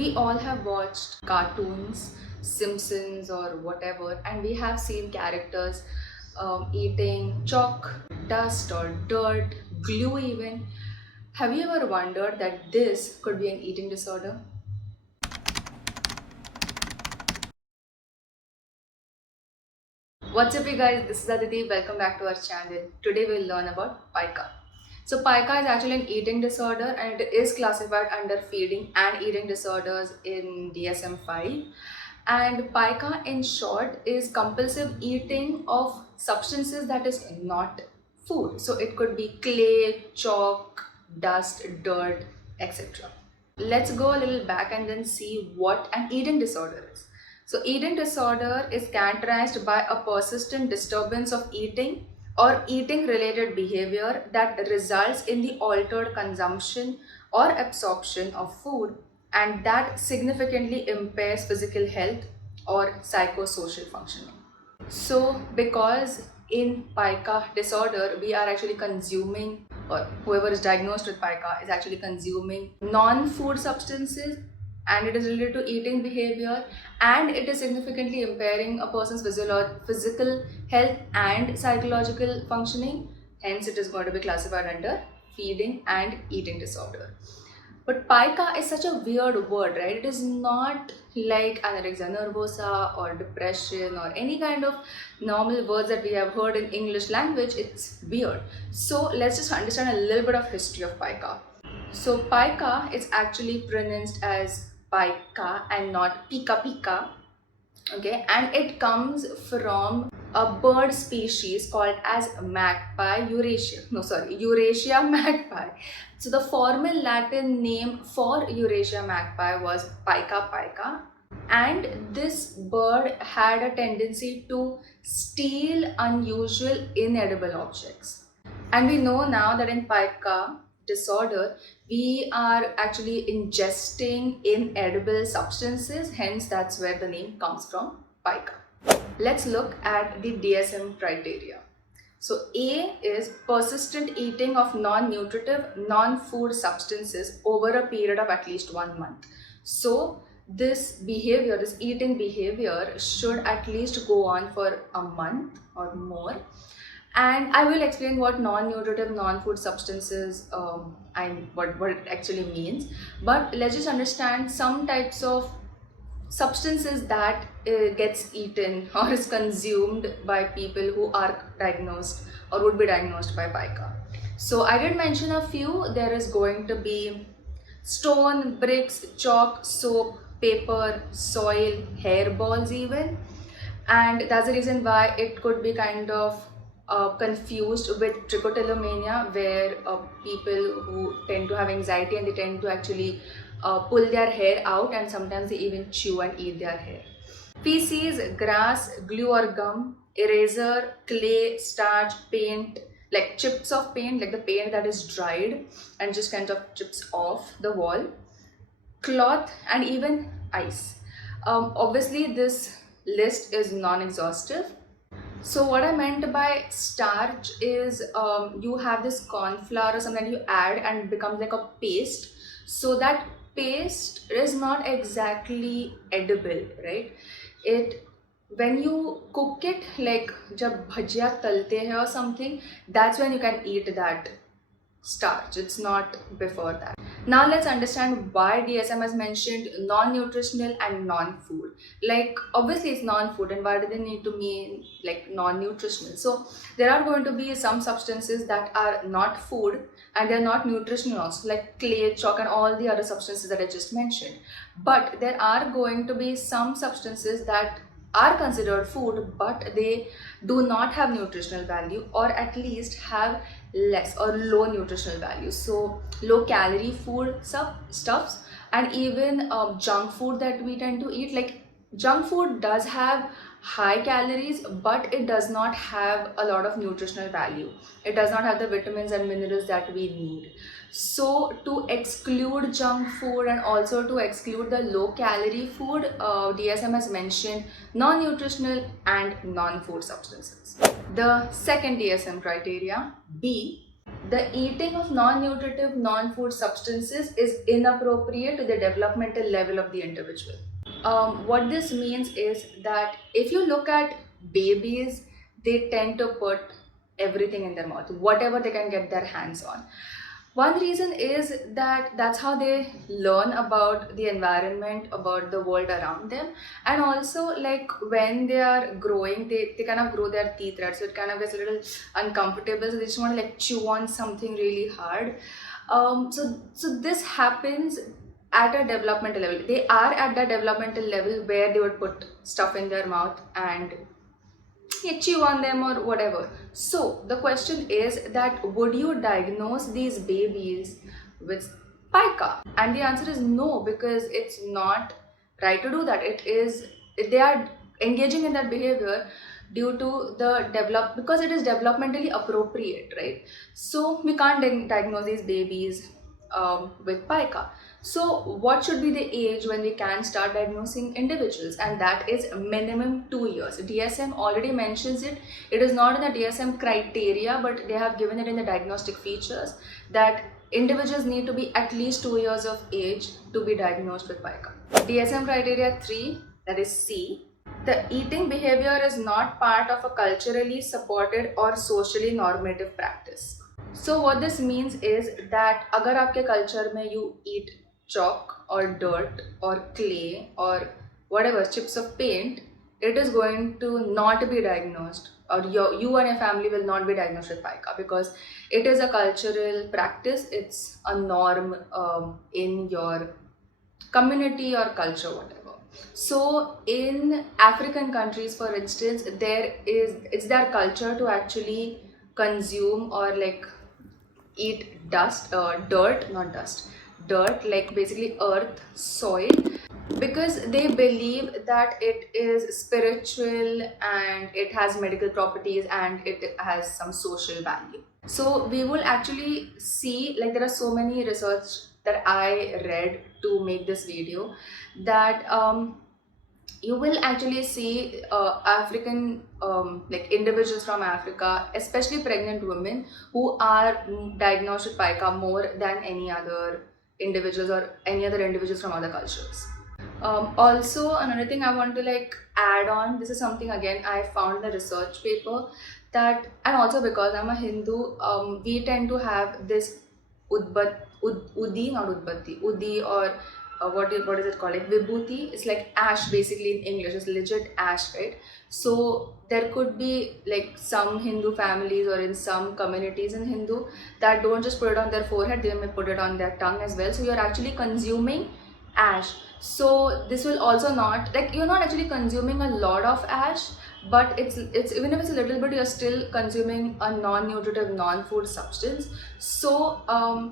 We all have watched cartoons, Simpsons or whatever, and we have seen characters eating chalk, dust or dirt, glue even. Have you ever wondered that this could be an eating disorder? What's up you guys, this is Aditi, welcome back to our channel. Today we'll learn about Pica. So Pica is actually an eating disorder and it is classified under feeding and eating disorders in DSM-5. And Pica in short is compulsive eating of substances that is not food. So it could be clay, chalk, dust, dirt, etc. Let's go a little back and then see what an eating disorder is. So eating disorder is characterized by a persistent disturbance of eating or eating related behavior that results in the altered consumption or absorption of food and that significantly impairs physical health or psychosocial functioning. So because in Pica disorder we are actually consuming, or whoever is diagnosed with Pica is actually consuming non-food substances, and it is related to eating behavior, and it is significantly impairing a person's physical health and psychological functioning. Hence it is going to be classified under feeding and eating disorder. But Pica is such a weird word, right? It is not like anorexia nervosa or depression or any kind of normal words that we have heard in English language. It's weird. So let's just understand a little bit of history of Pica. So Pica is actually pronounced as Pica and not Pica Pica. Okay, and it comes from a bird species called as magpie Eurasia magpie. So the formal Latin name for Eurasia magpie was Pica pica, and this bird had a tendency to steal unusual inedible objects. And we know now that in Pica disorder we are actually ingesting inedible substances, hence that's where the name comes from, Pica. Let's look at the DSM criteria. So A is persistent eating of non-nutritive, non-food substances over a period of at least 1 month. So this behavior, this eating behavior should at least go on for a month or more. And I will explain what non-nutritive, non-food substances and what it actually means. But let's just understand some types of substances that gets eaten or is consumed by people who are diagnosed or would be diagnosed by Pica. So I did mention a few. There is going to be stone, bricks, chalk, soap, paper, soil, hairballs even. And that's the reason why it could be kind of confused with trichotillomania, where people who tend to have anxiety and they tend to actually pull their hair out, and sometimes they even chew and eat their hair. Feces, grass, glue or gum, eraser, clay, starch, paint, like chips of paint, like the paint that is dried and just kind of chips off the wall, cloth, and even ice. Obviously this list is non-exhaustive. So what I meant by starch is you have this corn flour or something that you add and it becomes like a paste. So that paste is not exactly edible, right? It, when you cook it, like jab bhajia talte hai or something, that's when you can eat that starch. It's not before that. Now let's understand why DSM has mentioned non-nutritional and non-food. Like obviously it's non-food, and why do they need to mean like non-nutritional? So there are going to be some substances that are not food and they're not nutritional also, like clay, chalk and all the other substances that I just mentioned. But there are going to be some substances that are considered food but they do not have nutritional value, or at least have less or low nutritional value. So low calorie food stuffs, and even junk food that we tend to eat. Like junk food does have high calories but it does not have a lot of nutritional value. It does not have the vitamins and minerals that we need. So to exclude junk food and also to exclude the low calorie food, DSM has mentioned non-nutritional and non-food substances. The second DSM criteria, B, the eating of non-nutritive, non-food substances is inappropriate to the developmental level of the individual. What this means is that if you look at babies, they tend to put everything in their mouth, whatever they can get their hands on. One reason is that that's how they learn about the environment, about the world around them. And also, like when they are growing, they kind of grow their teeth, right? So it kind of gets a little uncomfortable. So they just want to like chew on something really hard. So this happens at a developmental level. They are at that developmental level where they would put stuff in their mouth and chew on them or whatever. So the question is that would you diagnose these babies with pica? And the answer is no, because it's not right to do that. They are engaging in that behavior due to because it is developmentally appropriate, right? So we can't diagnose these babies with pica. So what should be the age when we can start diagnosing individuals? And that is minimum 2 years. DSM already mentions it. It is not in the DSM criteria, but they have given it in the diagnostic features that individuals need to be at least 2 years of age to be diagnosed with pica. DSM criteria 3, that is C. The eating behavior is not part of a culturally supported or socially normative practice. So what this means is that agar aapke culture mein you eat chalk or dirt or clay or whatever chips of paint, it is going to not be diagnosed, or you and your family will not be diagnosed with pica, because it is a cultural practice. It's a norm in your community or culture, whatever. So in African countries, for instance, it's their culture to actually consume or like eat dirt, like basically earth, soil, because they believe that it is spiritual and it has medical properties and it has some social value. So we will actually see, like there are so many research that I read to make this video, that you will actually see African like individuals from Africa, especially pregnant women, who are diagnosed with pica more than any other individuals or any other individuals from other cultures. Also, another thing I want to like add on, this is something again I found in the research paper, that, and also because I'm a Hindu, we tend to have this Udi, or what is it called, like vibhuti. It's like ash basically in English. It's legit ash, right? So there could be like some Hindu families or in some communities in Hindu that don't just put it on their forehead, they may put it on their tongue as well. So you're actually consuming ash. So this will also not, like, you're not actually consuming a lot of ash, but it's even if it's a little bit, you're still consuming a non-nutritive, non-food substance. So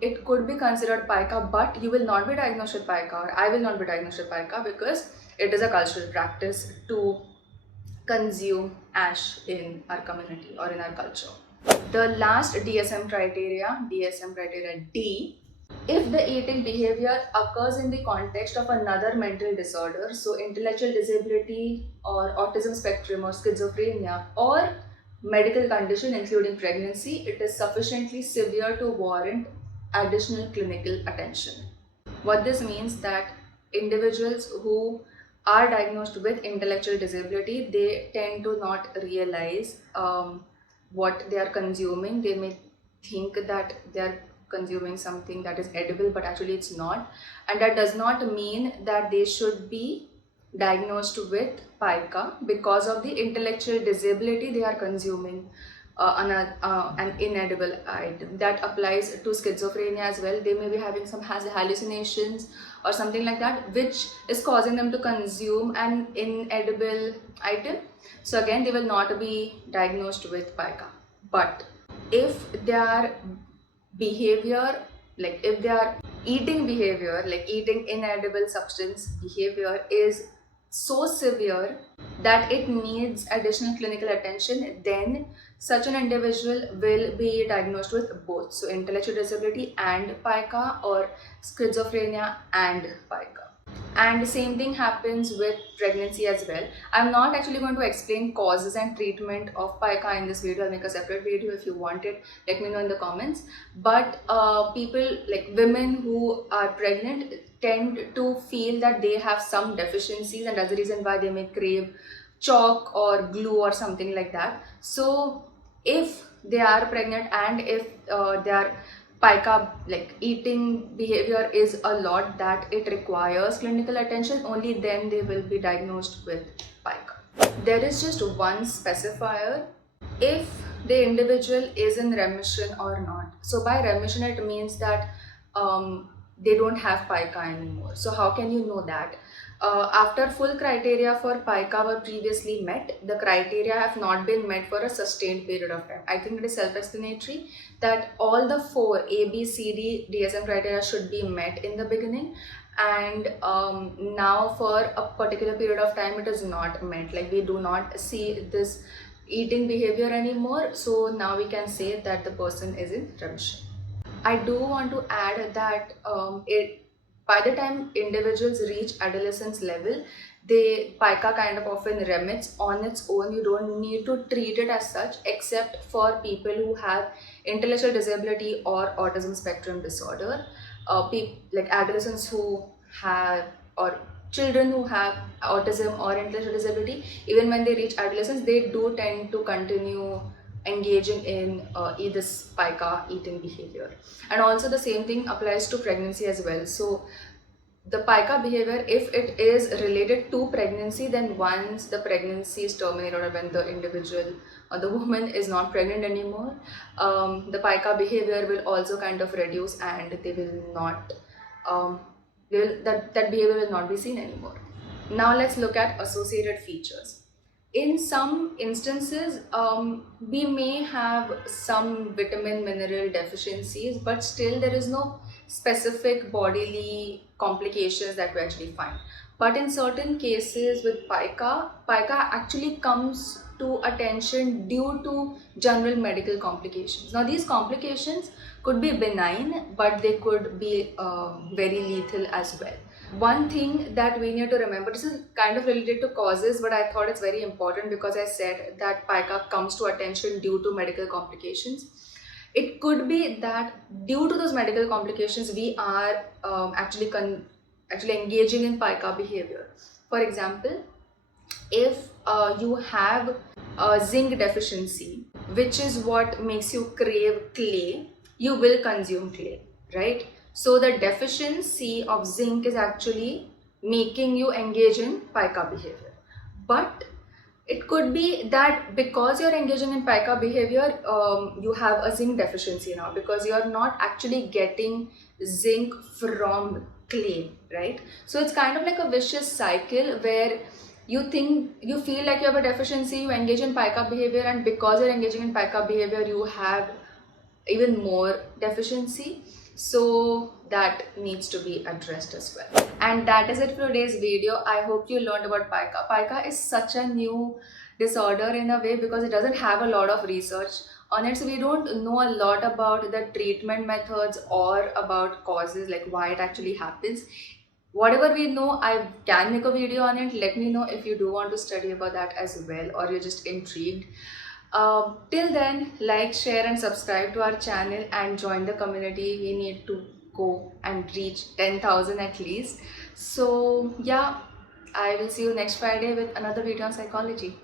it could be considered pica, but you will not be diagnosed with pica, or I will not be diagnosed with pica, because it is a cultural practice to consume ash in our community or in our culture. The last DSM criteria, DSM criteria D. If the eating behavior occurs in the context of another mental disorder, so intellectual disability or autism spectrum or schizophrenia, or medical condition including pregnancy, it is sufficiently severe to warrant additional clinical attention. What this means that individuals who are diagnosed with intellectual disability, they tend to not realize what they are consuming. They may think that they are consuming something that is edible, but actually it's not. And that does not mean that they should be diagnosed with pica because of the intellectual disability they are consuming an inedible item. That applies to schizophrenia as well. They may be having some hallucinations or something like that, which is causing them to consume an inedible item. So again, they will not be diagnosed with pica. But if their behavior, like if their eating behavior, like eating inedible substance behavior, is so severe that it needs additional clinical attention, then such an individual will be diagnosed with both, so intellectual disability and pica, or schizophrenia and pica. And the same thing happens with pregnancy as well. I'm not actually going to explain causes and treatment of pica in this video. I'll make a separate video. If you want it, let me know in the comments. But people, like women who are pregnant, tend to feel that they have some deficiencies, and that's the reason why they may crave chalk or glue or something like that. So if they are pregnant and if their pica like eating behavior is a lot that it requires clinical attention, only then they will be diagnosed with pica. There is just one specifier: if the individual is in remission or not. So by remission it means that they don't have pica anymore. So how can you know that? After full criteria for pica were previously met, the criteria have not been met for a sustained period of time. I think it is self-explanatory that all the 4 A, B, C, D DSM criteria should be met in the beginning, and now for a particular period of time it is not met. Like we do not see this eating behavior anymore, so now we can say that the person is in remission. I do want to add that by the time individuals reach adolescence level, the pica kind of often remits on its own. You don't need to treat it as such, except for people who have intellectual disability or autism spectrum disorder. Like adolescents who have, or children who have autism or intellectual disability, even when they reach adolescence, they do tend to continue engaging in this pica eating behavior. And also the same thing applies to pregnancy as well. So the pica behavior, if it is related to pregnancy, then once the pregnancy is terminated or when the individual or the woman is not pregnant anymore, the pica behavior will also kind of reduce, and they will not that behavior will not be seen anymore. Now let's look at associated features. In some instances, we may have some vitamin mineral deficiencies, but still there is no specific bodily complications that we actually find. But in certain cases with pica actually comes to attention due to general medical complications. Now these complications could be benign, but they could be very lethal as well. One thing that we need to remember, this is kind of related to causes, but I thought it's very important because I said that pica comes to attention due to medical complications. It could be that due to those medical complications, we are actually engaging in pica behavior. For example, if you have a zinc deficiency, which is what makes you crave clay, you will consume clay, right? So the deficiency of zinc is actually making you engage in pica behavior. But it could be that because you're engaging in pica behavior, you have a zinc deficiency now, because you're not actually getting zinc from clay, right? So it's kind of like a vicious cycle where you feel like you have a deficiency, you engage in pica behavior, and because you're engaging in pica behavior, you have even more deficiency. So that needs to be addressed as well. And that is it for today's video. I hope you learned about pica. Pica is such a new disorder in a way because it doesn't have a lot of research on it. So we don't know a lot about the treatment methods or about causes, like why it actually happens. Whatever we know, I can make a video on it. Let me know if you do want to study about that as well, or you're just intrigued. Till then, like, share and subscribe to our channel and join the community. We need to go and reach 10,000 at least. So yeah, I will see you next Friday with another video on psychology.